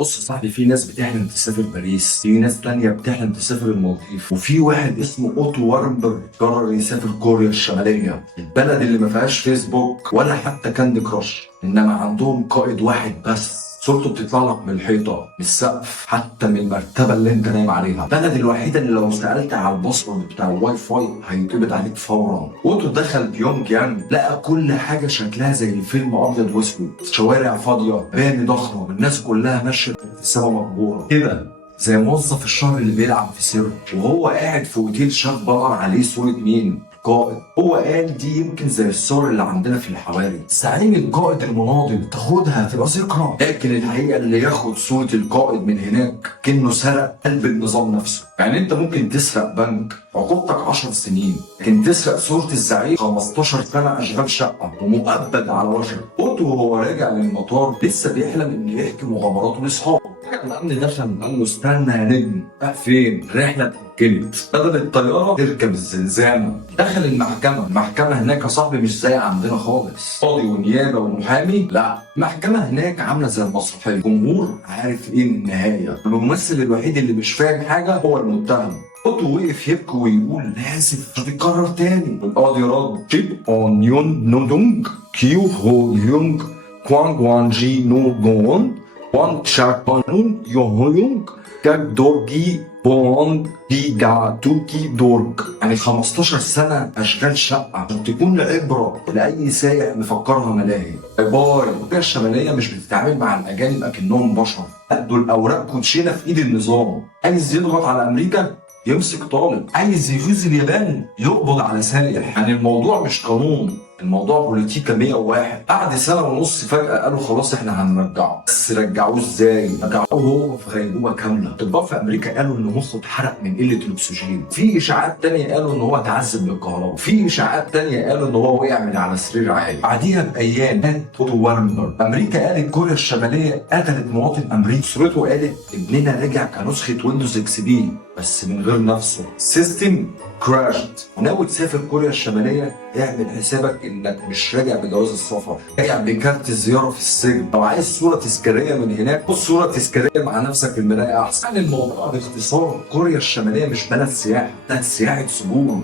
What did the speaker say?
بص يا صاحبي، في ناس بتحلم تسافر باريس، في ناس تانية بتحلم تسافر المالديف، وفي واحد اسمه اوتو وارمبرج قرر يسافر كوريا الشمالية، البلد اللي ما فيهاش فيسبوك ولا حتى كاندي كراش، انما عندهم قائد واحد بس صورته بتطلع لك من الحيطة، من السقف، حتى من المرتبة اللي انت نايم عليها. البلد الوحيدة اللي لو سألت على الباسورد بتاع الواي فاي هيتقبض عليك فورا. اوتو دخل بيونج يانج لقى كل حاجة شكلها زي الفيلم ابيض واسود، شوارع فاضية، مباني ضخمة، الناس كلها ماشية في السما مقبورة كده زي موظف الشهر اللي بيلعب في سر. وهو قاعد في اوتيل شاف بقر عليه صورة مين؟ قائد. هو قال دي يمكن زي الصور اللي عندنا في الحواري، زعيم القائد المناضل، تاخدها تبقى ذكرى. لكن الحقيقه اللي ياخد صوره القائد من هناك كأنه سرق قلب النظام نفسه. يعني انت ممكن تسرق بنك عقوبتك 10 سنين، لكن تسرق صوره الزعيم 15 سنه اشغال شقه ومؤبد على وجهك. اوتو وهو راجع من المطار لسه بيحلم انه يحكي مغامراته لاصحابه. الامن دخل قال له استنى يا نجم، رايح فين؟ الرحله اتأجلت. بدل الطياره تركب الزنزانه. دخل المحكمه هناك يا صاحبي مش زي عندنا خالص، قاضي ونيابه ومحامي، لا، المحكمه هناك عامله زي المسرحيه، الجمهور عارف ايه النهايه، الممثل الوحيد اللي مش فاهم حاجه هو المتهم. اوتو وقف يبكي ويقول لازم تتكرر تاني. القاضي رد شيب اون يون نودونج كيو هو يونج كوان كوان جي نو جون وان شاكبانون يونج كاك دورجي بون ديجا توكي دورج. يعني 15 سنة أشغال شقة عشان تكون عبرة لأي سايح مفكرها ملاهي. باي باي. الكوريا الشمالية مش بتتعامل مع الأجانب أكنهم بشر، لا، دول أوراق كوتشينة في إيد النظام. عايز يضغط على أمريكا يمسك طالب، عايز يفوز اليابان يقبض على سائح. يعني الموضوع مش قانون، الموضوع بوليتيكا 101. بعد سنة ونص فجأة قالوا خلاص احنا هنرجعه، بس رجعوه ازاي؟ رجعوه وهو في غيبوبة كاملة. اطباء في امريكا قالوا ان مخه اتحرق من قلة الاكسجين، في اشاعات تانية قالوا ان هو اتعذب بالكهرباء، في اشاعات تانية قالوا ان هو وقع من على سرير عالي. بعديها بايام مات اوتو وارمبرج. امريكا قالت كوريا الشمالية قتلت مواطن امريكي، اسرته قالت ابننا رجع كنسخة ويندوز اكس بي بس من غير نفسه، سيستم كراشت. ناوي تسافر كوريا الشمالية؟ اعمل حسابك انك مش راجع بجواز السفر، راجع بكارت الزيارة في السجن. لو عايز صورة تذكارية من هناك خد صورة تذكارية مع نفسك في المراية احسن. يعني الموضوع باختصار كوريا الشمالية مش بلد سياحة، بلد سياحة سجون.